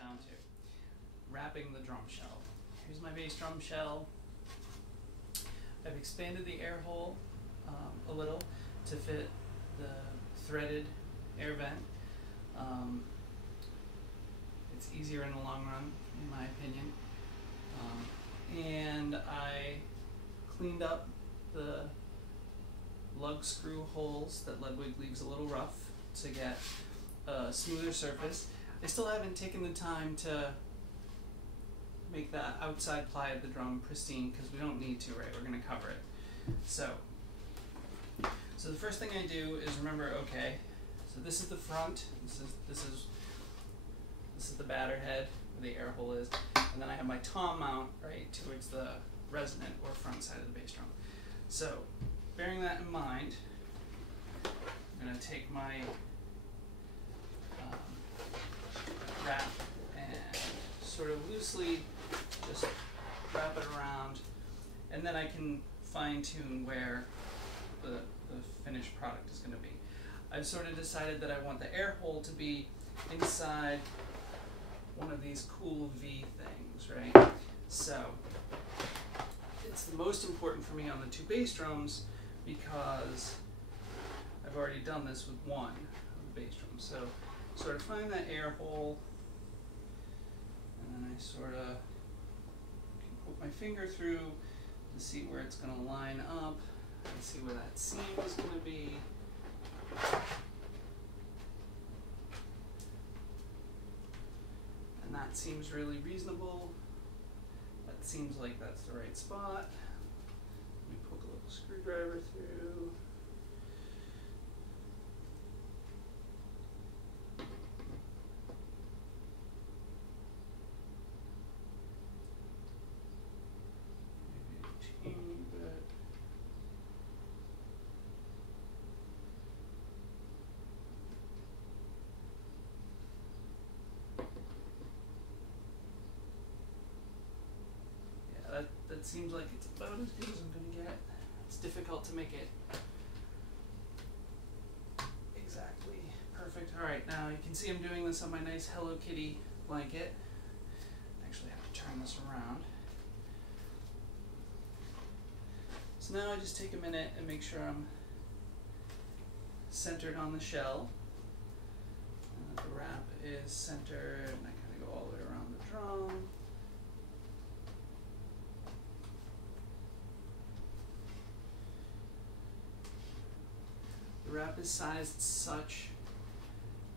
down to. Wrapping the drum shell. Here's my bass drum shell. I've expanded the air hole a little to fit the threaded air vent. It's easier in the long run, in my opinion. And I cleaned up the lug screw holes that Ludwig leaves a little rough to get a smoother surface. I still haven't taken the time to make the outside ply of the drum pristine because we don't need to, right? We're going to cover it. So the first thing I do is remember, okay, so this is the front, this is the batter head where the air hole is, and then I have my tom mount right towards the resonant or front side of the bass drum. So bearing that in mind, I'm going to take my wrap and sort of loosely just wrap it around, and then I can fine tune where the finished product is going to be. I've sort of decided that I want the air hole to be inside one of these cool V things, right? So it's the most important for me on the two bass drums because I've already done this with one of the bass drums. So sort of find that air hole, and then I sort of can put my finger through to see where it's going to line up and see where that seam is going to be. And that seems really reasonable. That seems like that's the right spot. Let me poke a little screwdriver through. Maybe a teeny bit. That seems like it's about as good as I'm going to get. It's difficult to make it exactly perfect. Alright, now you can see I'm doing this on my nice Hello Kitty blanket. I actually have to turn this around. So now I just take a minute and make sure I'm centered on the shell. And that the wrap is centered, and I kind of go all the way around the drum. The wrap is sized such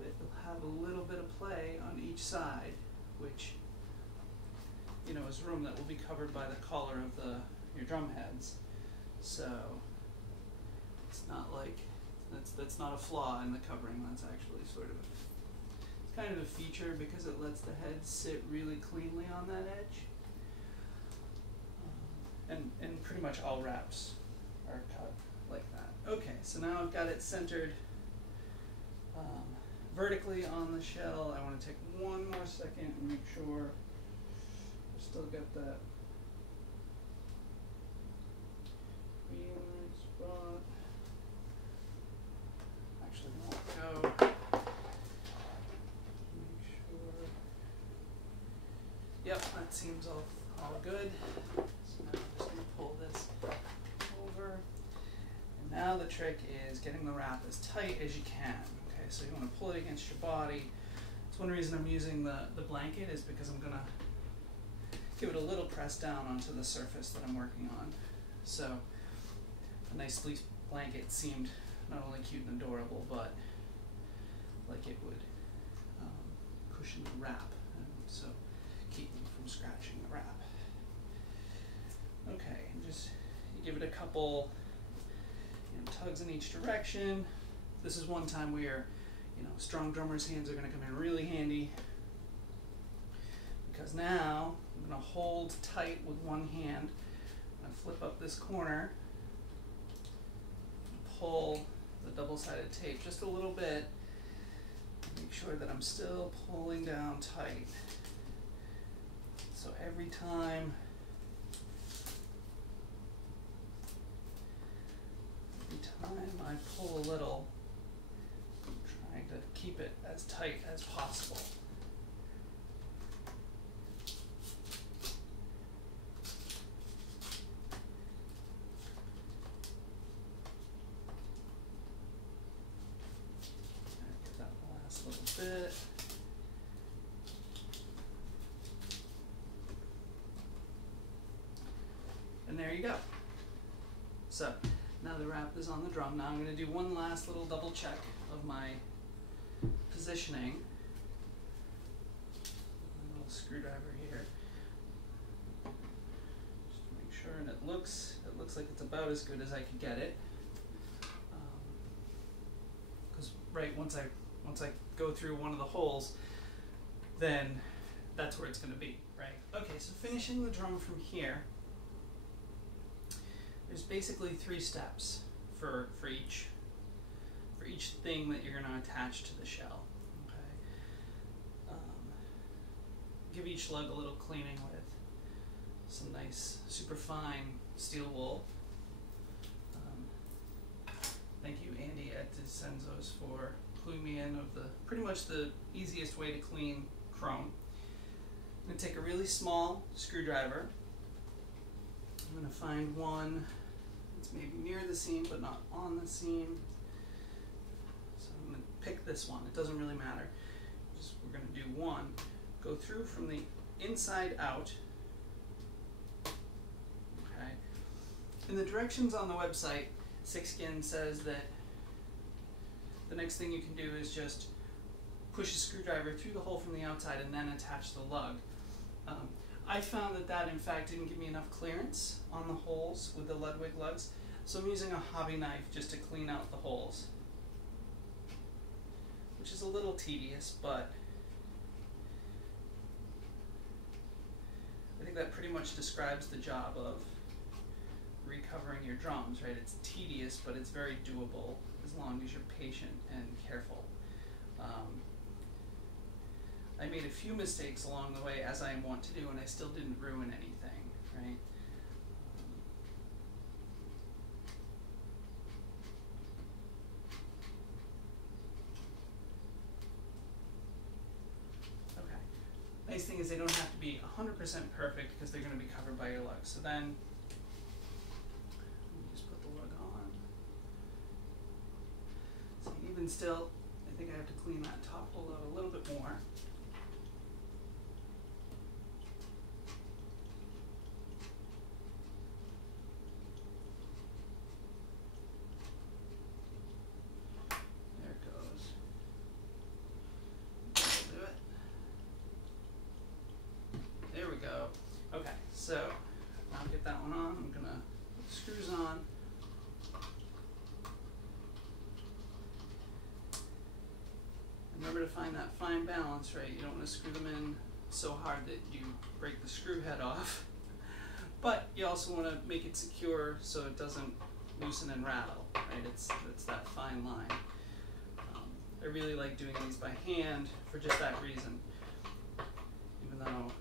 that it'll have a little bit of play on each side, which, you know, is room that will be covered by the collar of your drum heads. So it's not like that's not a flaw in the covering. That's actually sort of it's kind of a feature because it lets the head sit really cleanly on that edge. And pretty much all wraps are cut like that. Okay, so now I've got it centered vertically on the shell. I want to take one more second and make sure I've still got that right spot. Actually, I won't go. Make sure. Yep, that seems all good. So now I'm just going to pull this over. Now the trick is getting the wrap as tight as you can. Okay, so you want to pull it against your body. That's one reason I'm using the blanket, is because I'm going to give it a little press down onto the surface that I'm working on. So a nice fleece blanket seemed not only cute and adorable, but like it would cushion the wrap, and so keep me from scratching the wrap. Okay, and just you give it a couple tugs in each direction. This is one time where, you know, strong drummers' hands are going to come in really handy, because now I'm going to hold tight with one hand. I'm going to flip up this corner, pull the double-sided tape just a little bit, make sure that I'm still pulling down tight. So every time I pull a little, I'm trying to keep it as tight as possible. you go. So now the wrap is on the drum. Now I'm going to do one last little double check of my positioning. A little screwdriver here, just to make sure, and it looks like it's about as good as I could get it. Because right, once I go through one of the holes, then that's where it's going to be, right? Okay, so finishing the drum from here, there's basically 3 steps for each thing that you're going to attach to the shell. Okay, give each lug a little cleaning with some nice super fine steel wool. Thank you, Andy at Senzos, for cluing me in of pretty much the easiest way to clean chrome. I'm going to take a really small screwdriver. I'm going to find one that's maybe near the seam but not on the seam. So I'm going to pick this one. It doesn't really matter. We're going to do one. Go through from the inside out. Okay. In the directions on the website, Sic Skinz says that the next thing you can do is just push a screwdriver through the hole from the outside and then attach the lug. I found that in fact didn't give me enough clearance on the holes with the Ludwig lugs, so I'm using a hobby knife just to clean out the holes, which is a little tedious, but I think that pretty much describes the job of recovering your drums, right? It's tedious, but it's very doable as long as you're patient and careful. I made a few mistakes along the way, as I am wont to do, and I still didn't ruin anything, right? Okay. Nice thing is they don't have to be 100% perfect because they're going to be covered by your lugs. So then, just put the lug on. So even still, I think I have to clean that top hole out a little bit more. So I'll get that one on. I'm gonna put the screws on. Remember to find that fine balance, right? You don't want to screw them in so hard that you break the screw head off, but you also want to make it secure so it doesn't loosen and rattle, right? It's that fine line. I really like doing these by hand for just that reason, even though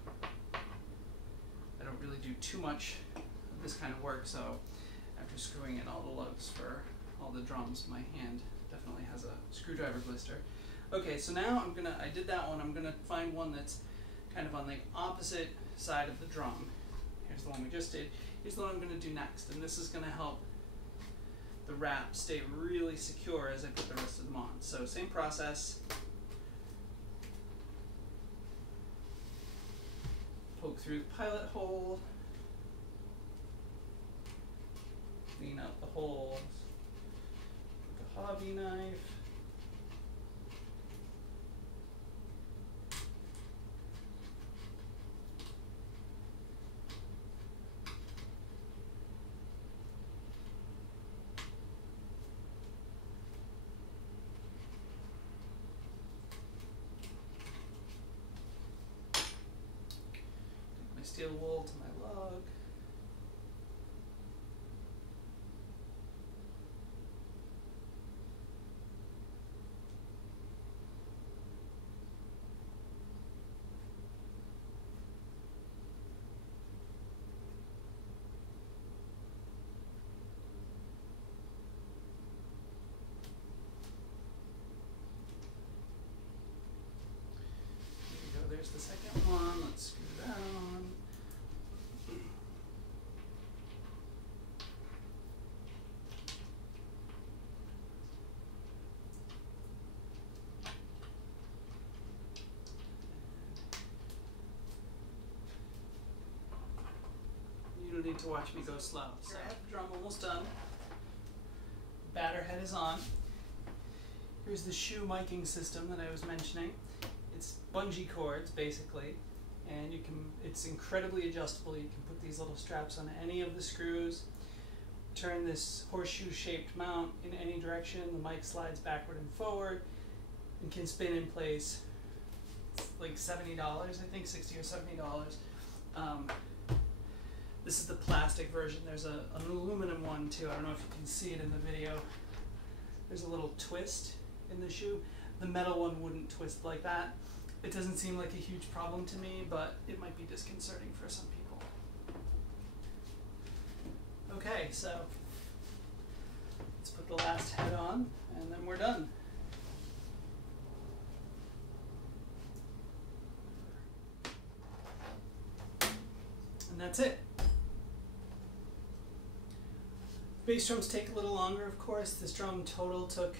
I don't really do too much of this kind of work, so after screwing in all the lugs for all the drums, my hand definitely has a screwdriver blister. Okay, so now I did that one, I'm gonna find one that's kind of on the opposite side of the drum. Here's the one we just did. Here's the one I'm gonna do next, and this is gonna help the wrap stay really secure as I put the rest of them on. So same process. Poke through the pilot hole, clean out the holes with a hobby knife. Steel wool to my lug. There we go, there's the second one. Let's screw that on. You don't need to watch me go slow. So I have the drum almost done. Batter head is on. Here's the shoe miking system that I was mentioning. It's bungee cords basically, and it's incredibly adjustable. You can put these little straps on any of the screws, turn this horseshoe shaped mount in any direction. The mic slides backward and forward and can spin in place. It's like $70, I think, $60 or $70. This is the plastic version. There's an aluminum one too. I don't know if you can see it in the video. There's a little twist in the shoe. The metal one wouldn't twist like that. It doesn't seem like a huge problem to me, but it might be disconcerting for some people. Okay, so let's put the last head on, and then we're done. And that's it. Bass drums take a little longer, of course. This drum total took,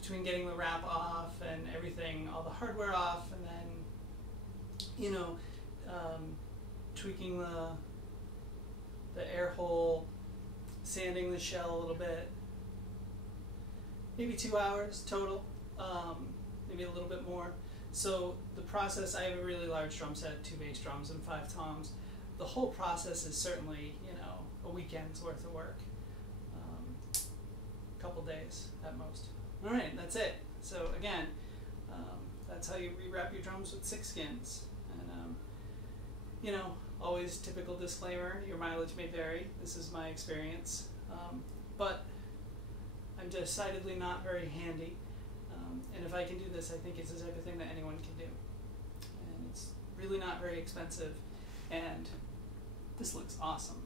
between getting the wrap off and everything, all the hardware off, and then, tweaking the air hole, sanding the shell a little bit, maybe 2 hours total, maybe a little bit more. So the process, I have a really large drum set, 2 bass drums and 5 toms. The whole process is certainly, a weekend's worth of work, a couple days at most. All right, that's it. So again, that's how you rewrap your drums with Sic Skinz. And always typical disclaimer: your mileage may vary. This is my experience, but I'm decidedly not very handy. And if I can do this, I think it's the type of thing that anyone can do. And it's really not very expensive, and this looks awesome.